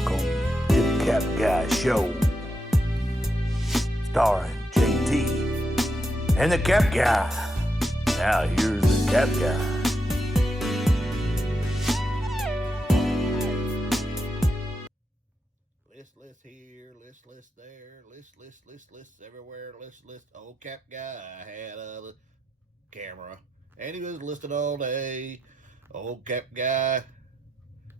Welcome to the Cap Guy Show, starring JT and the Cap Guy. Now here's the Cap Guy. List here, list there, list everywhere, list. Old Cap Guy had a camera, and he was listed all day. Old Cap Guy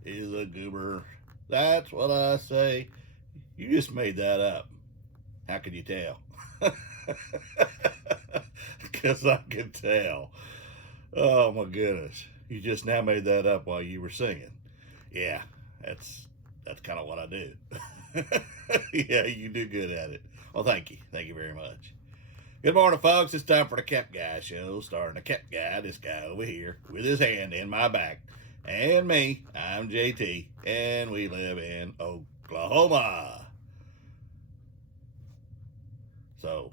is a goober. That's what I say. You just made that up. How can you tell? Because I can tell. Oh my goodness. You just now made that up while you were singing. Yeah, that's kind of what I do. Yeah, you do good at it. Well, thank you. Thank you very much. Good morning, folks. It's time for the Cap Guy Show, starring the Cap Guy, this guy over here, with his hand in my back. And me, I'm JT, and we live in Oklahoma. So,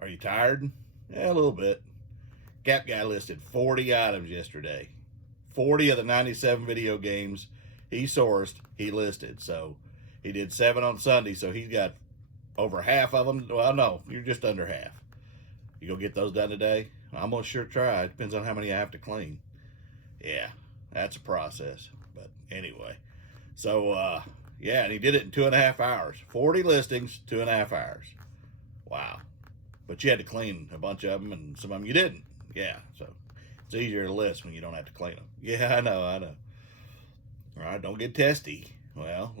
are you tired? Yeah, a little bit. Cap Guy listed 40 items yesterday. 40 of the 97 video games he sourced, he listed. So, he did 7 on Sunday, so he's got over half of them. Well, no, you're just under half. You gonna get those done today? I'm gonna sure try. It depends on how many I have to clean. Yeah, that's a process. But anyway, so yeah, and he did it in 2.5 hours. 40 listings, 2.5 hours. Wow. But you had to clean a bunch of them, and some of them you didn't. Yeah, so it's easier to list when you don't have to clean them. Yeah, I know. All right, don't get testy. Well,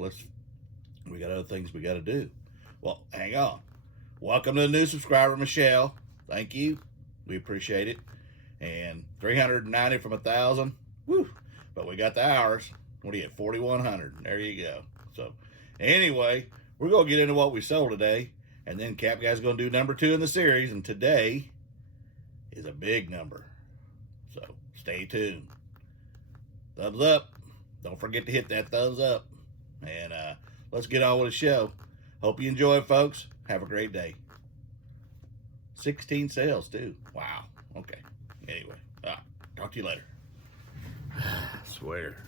we got other things we got to do. Well, hang on. Welcome to the new subscriber, Michelle. Thank you. We appreciate it. And 390 from 1,000. Woo. But we got the hours. What do you get? 4,100. There you go. So anyway, we're going to get into what we sold today. And then Cap Guy's going to do number 2 in the series. And today is a big number. So stay tuned. Thumbs up. Don't forget to hit that thumbs up. And let's get on with the show. Hope you enjoy it, folks. Have a great day. 16 sales, too. Wow. Okay. Anyway, talk to you later. I swear.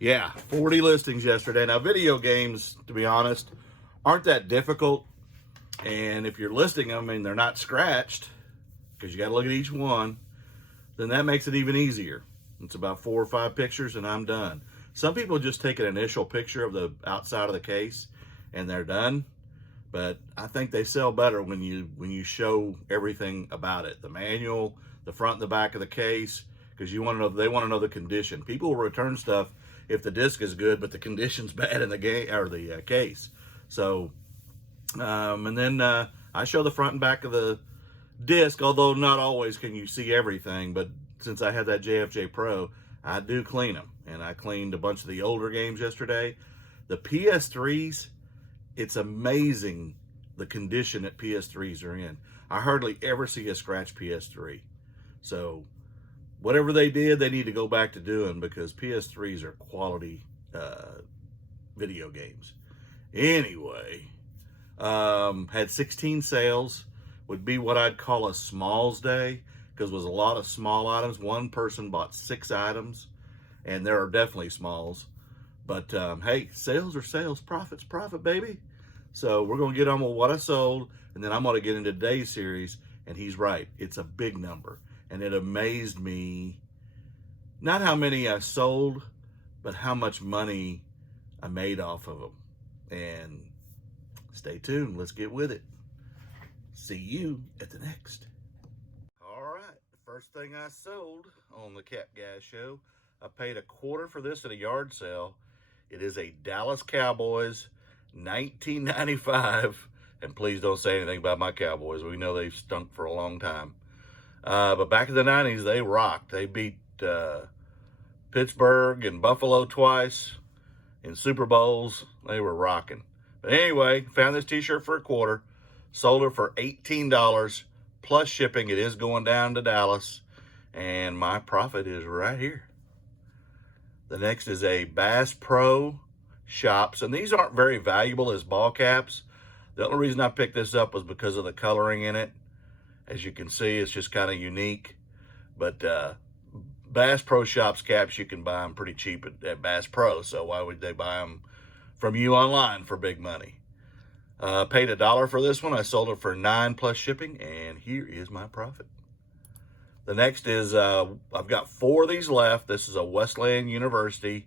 Yeah, 40 listings yesterday. Now, video games, to be honest, aren't that difficult. And if you're listing them and they're not scratched, because you got to look at each one, then that makes it even easier. It's about 4 or 5 pictures and I'm done. Some people just take an initial picture of the outside of the case and they're done. But I think they sell better when you show everything about it. The manual, the front and the back of the case, because they want to know the condition. People will return stuff if the disc is good, but the condition's bad in the game or the case. So, and then I show the front and back of the disc, although not always can you see everything. But since I had that JFJ Pro, I do clean them. And I cleaned a bunch of the older games yesterday. The PS3s, it's amazing the condition that PS3s are in. I hardly ever see a scratch PS3. So whatever they did, they need to go back to doing, because PS3s are quality video games. Anyway, had 16 sales. Would be what I'd call a smalls day, because it was a lot of small items. One person bought 6 items, and there are definitely smalls. But hey, sales are sales, profit's profit, baby. So we're going to get on with what I sold, and then I'm going to get into today's series, and he's right. It's a big number, and it amazed me, not how many I sold, but how much money I made off of them. And stay tuned. Let's get with it. See you at the next. All right, the first thing I sold on the Cap Guy Show, I paid $25 for this at a yard sale. It is a Dallas Cowboys 1995, and please don't say anything about my Cowboys. We know they've stunk for a long time. But back in the 90s, they rocked. They beat Pittsburgh and Buffalo twice in Super Bowls. They were rocking. But anyway, found this t-shirt for $25. Sold it for $18 plus shipping. It is going down to Dallas, and my profit is right here. The next is a Bass Pro Shops, and these aren't very valuable as ball caps. The only reason I picked this up was because of the coloring in it. As you can see, it's just kind of unique. But Bass Pro Shops caps, you can buy them pretty cheap at Bass Pro, so why would they buy them from you online for big money. Paid $1 for this one. I sold it for $9 plus shipping, and here is my profit. The next is, I've got 4 of these left. This is a Wesleyan University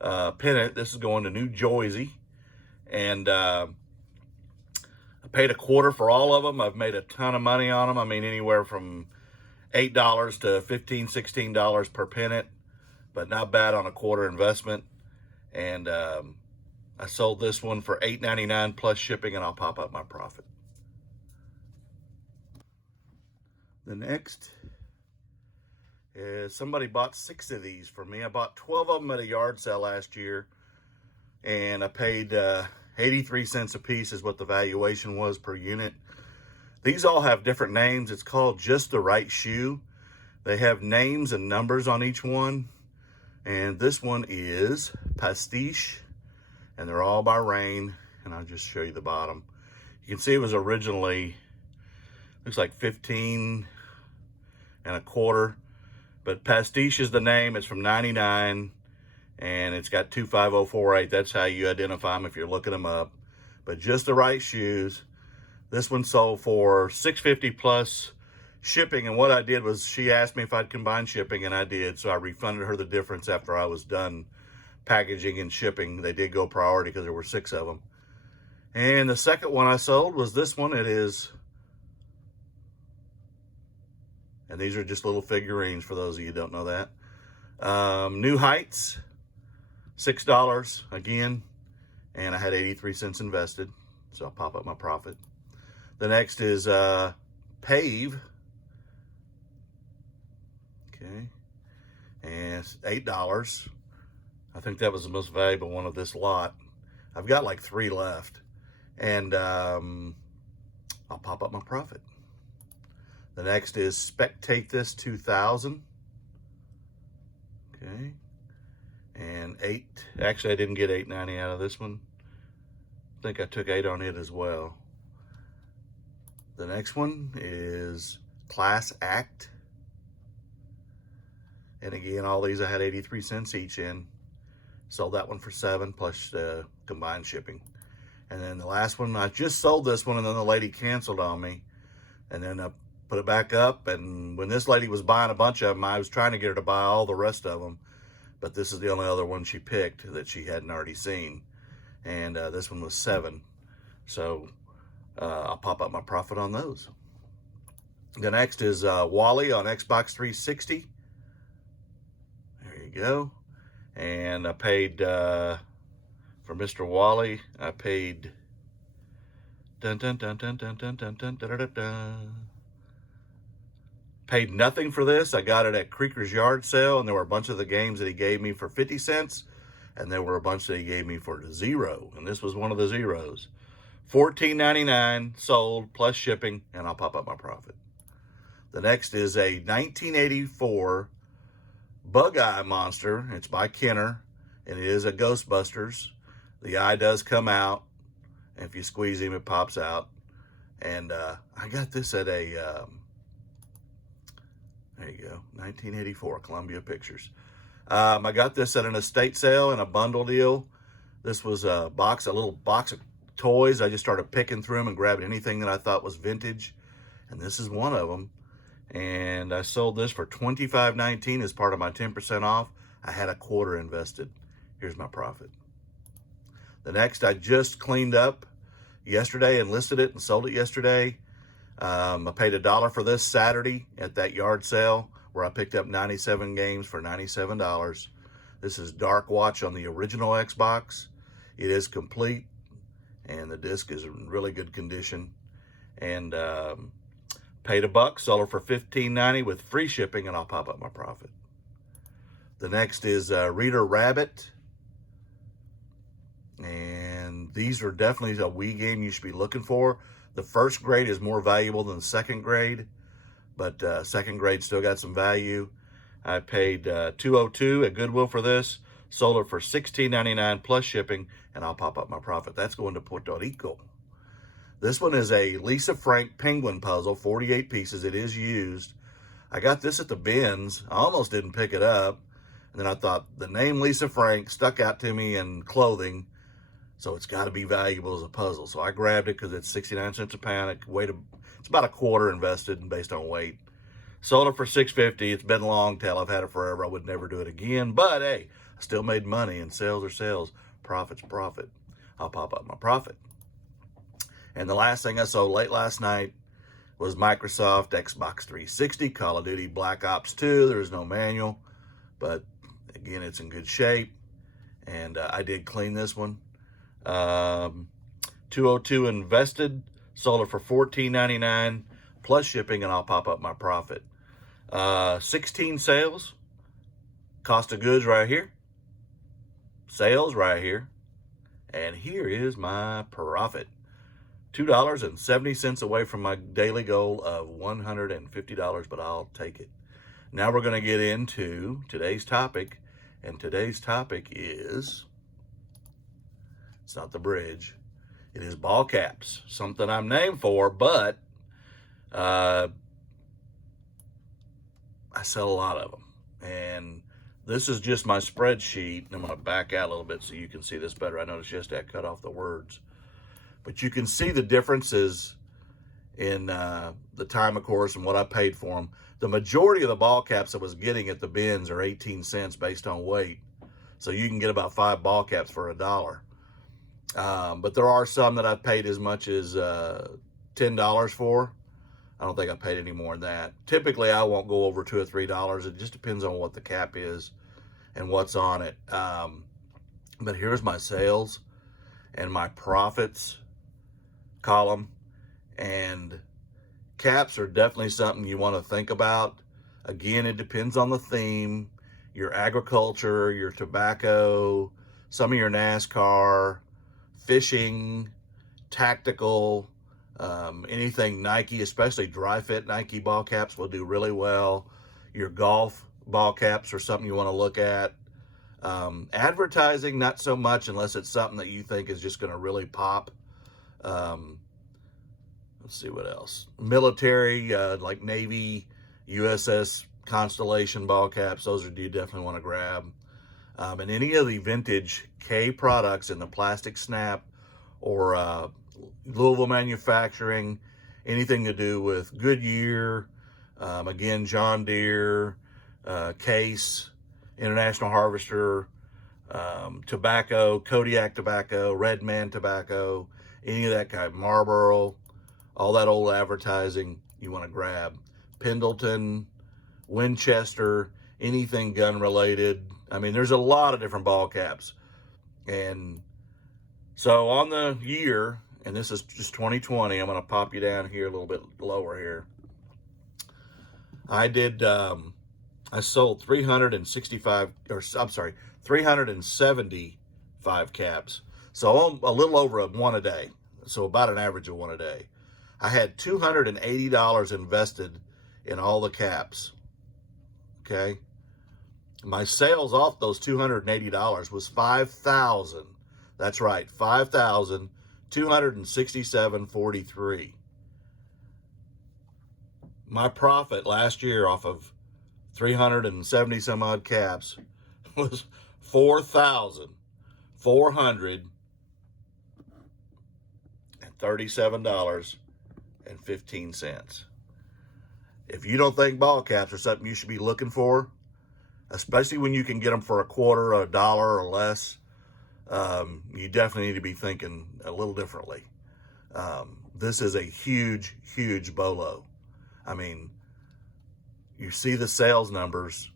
pennant. This is going to New Jersey, and I paid $0.25 for all of them. I've made a ton of money on them. I mean, anywhere from $8 to $15, $16 per pennant, but not bad on a quarter investment. And I sold this one for $8.99 plus shipping, and I'll pop up my profit. The next is somebody bought 6 of these for me. I bought 12 of them at a yard sale last year, and I paid 83 cents a piece is what the valuation was per unit. These all have different names. It's called Just the Right Shoe. They have names and numbers on each one. And this one is Pastiche, and they're all by Rain. And I'll just show you the bottom. You can see it was originally, looks like 15 and a quarter. But Pastiche is the name. It's from 99, and it's got 25048. That's how you identify them if you're looking them up. But Just the Right Shoes. This one sold for $6.50 plus shipping, and what I did was she asked me if I'd combine shipping, and I did, so I refunded her the difference after I was done packaging and shipping. They did go priority because there were 6 of them. And the second one I sold was this one. It is, and these are just little figurines for those of you who don't know that. New Heights, $6 again, and I had 83 cents invested, so I'll pop up my profit. The next is Pave. Okay. And it's $8. I think that was the most valuable one of this lot. I've got like 3 left. And I'll pop up my profit. The next is Spectate This 2000. Okay. And 8. Actually, I didn't get $8.90 out of this one. I think I took 8 on it as well. The next one is Class Act. And again, all these I had 83 cents each in. Sold that one for 7 plus combined shipping. And then the last one, I just sold this one, and then the lady canceled on me. And then I put it back up, and when this lady was buying a bunch of them, I was trying to get her to buy all the rest of them. But this is the only other one she picked that she hadn't already seen. And this one was 7. So I'll pop up my profit on those. The next is Wally on Xbox 360. There you go. And I paid, for Mr. Wally, I paid, paid nothing for this. I got it at Creeker's yard sale, and there were a bunch of the games that he gave me for 50 cents, and there were a bunch that he gave me for 0, and this was one of the zeros. $14.99 sold plus shipping, and I'll pop up my profit. The next is a 1984 Bug Eye Monster. It's by Kenner, and it is a Ghostbusters. The eye does come out, and if you squeeze him, it pops out. And I got this at a, there you go, 1984 Columbia Pictures. I got this at an estate sale in a bundle deal. This was a little box of toys. I just started picking through them and grabbing anything that I thought was vintage, and this is one of them. And I sold this for $25.19 as part of my 10% off. I had $0.25 invested. Here's my profit. The next I just cleaned up yesterday and listed it and sold it yesterday. I paid $1 for this Saturday at that yard sale where I picked up 97 games for $97. This is Dark Watch on the original Xbox. It is complete, and the disc is in really good condition. And paid $1, sold it for $15.90 with free shipping, and I'll pop up my profit. The next is Reader Rabbit. And these are definitely a Wii game you should be looking for. The first grade is more valuable than the second grade, but second grade still got some value. I paid $2.02 at Goodwill for this, sold it for $16.99 plus shipping, and I'll pop up my profit. That's going to Puerto Rico. This one is a Lisa Frank penguin puzzle, 48 pieces. It is used. I got this at the bins. I almost didn't pick it up. And then I thought the name Lisa Frank stuck out to me in clothing. So it's got to be valuable as a puzzle. So I grabbed it because it's 69 cents a pound. It's about a quarter invested based on weight. Sold it for $6.50. It's been a long tail. I've had it forever. I would never do it again. But hey, I still made money, and sales are sales. Profit's profit. I'll pop up my profit. And the last thing I sold late last night was Microsoft Xbox 360, Call of Duty Black Ops 2. There's no manual, but again, it's in good shape. And I did clean this one. 202 invested, sold it for $14.99 plus shipping, and I'll pop up my profit. 16 sales, cost of goods right here, sales right here, and here is my profit. $2.70 away from my daily goal of $150, but I'll take it. Now we're going to get into today's topic, and today's topic is, it's not the bridge, it is ball caps, something I'm named for, but I sell a lot of them. And this is just my spreadsheet. I'm going to back out a little bit so you can see this better. I noticed yesterday I cut off the words. But you can see the differences in the time, of course, and what I paid for them. The majority of the ball caps I was getting at the bins are 18 cents based on weight. So you can get about 5 ball caps for $1. But there are some that I've paid as much as $10 for. I don't think I paid any more than that. Typically, I won't go over $2 or $3. It just depends on what the cap is and what's on it. But here's my sales and my profits column. And caps are definitely something you want to think about. Again, it depends on the theme, your agriculture, your tobacco, some of your NASCAR, fishing, tactical, anything Nike, especially dry fit Nike ball caps will do really well. Your golf ball caps are something you want to look at. Advertising, not so much unless it's something that you think is just going to really pop. Let's see what else. Military, like Navy, USS Constellation ball caps, those are you definitely want to grab. And any of the vintage K products in the plastic snap or Louisville manufacturing, anything to do with Goodyear, again, John Deere, Case, International Harvester, tobacco, Kodiak tobacco, Red Man tobacco, any of that kind, Marlboro, all that old advertising you want to grab. Pendleton, Winchester, anything gun related. I mean, there's a lot of different ball caps. And so on the year, and this is just 2020, I'm going to pop you down here a little bit lower here. I sold 375 caps. So a little over one a day. So about an average of one a day. I had $280 invested in all the caps. Okay. My sales off those $280 was $5,000. That's right, $5,267.43. My profit last year off of 370 some odd caps was $4,437.15. If you don't think ball caps are something you should be looking for, especially when you can get them for a quarter or $1 or less, you definitely need to be thinking a little differently. This is a huge, huge bolo. I mean, you see the sales numbers,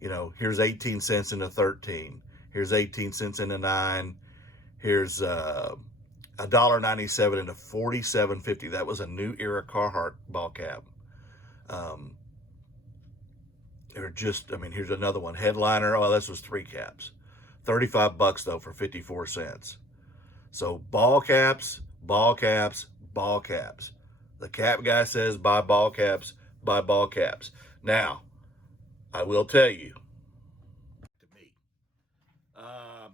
you know, here's 18 cents into 13. Here's 18 cents into 9. Here's $1.97 into 47.50. That was a New Era Carhartt ball cap. They're just, I mean, here's another one. Headliner. Oh, this was 3 caps. $35 though for 54 cents. So ball caps, ball caps, ball caps. The cap guy says buy ball caps, buy ball caps. Now, I will tell you,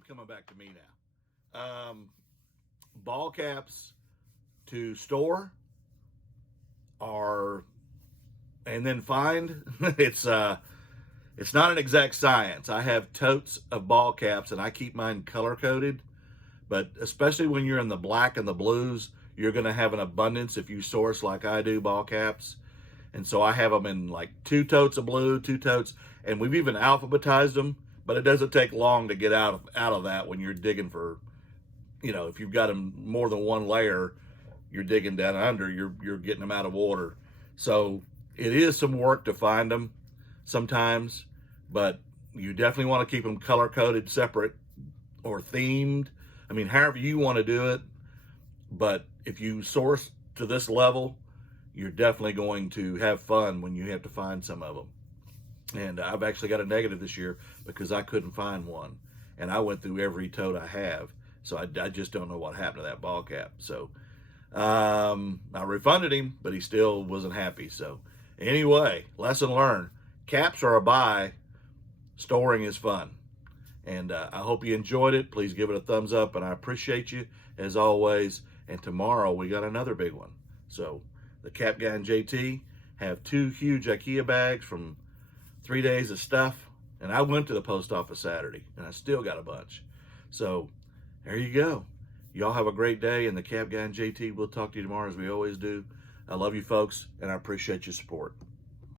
coming back to me now. Ball caps to store are, and then find, it's not an exact science. I have totes of ball caps and I keep mine color coded But especially when you're in the black and the blues, you're going to have an abundance if you source like I do ball caps. And so I have them in like 2 totes of blue, 2 totes, and we've even alphabetized them, but it doesn't take long to get out of that when you're digging for, you know, if you've got them more than 1 layer, you're digging down under, you're getting them out of order. So it is some work to find them sometimes, but you definitely want to keep them color coded separate or themed. I mean, however you want to do it, but if you source to this level, you're definitely going to have fun when you have to find some of them. And I've actually got a negative this year because I couldn't find one. And I went through every tote I have. So I just don't know what happened to that ball cap. So I refunded him, but he still wasn't happy. So anyway, lesson learned. Caps are a buy. Storing is fun. And I hope you enjoyed it. Please give it a thumbs up. And I appreciate you as always. And tomorrow we got another big one. So the Cap Guy and JT have 2 huge IKEA bags from 3 days of stuff. And I went to the post office Saturday and I still got a bunch. So there you go. Y'all have a great day. And the Cap Guy and JT will talk to you tomorrow as we always do. I love you folks and I appreciate your support.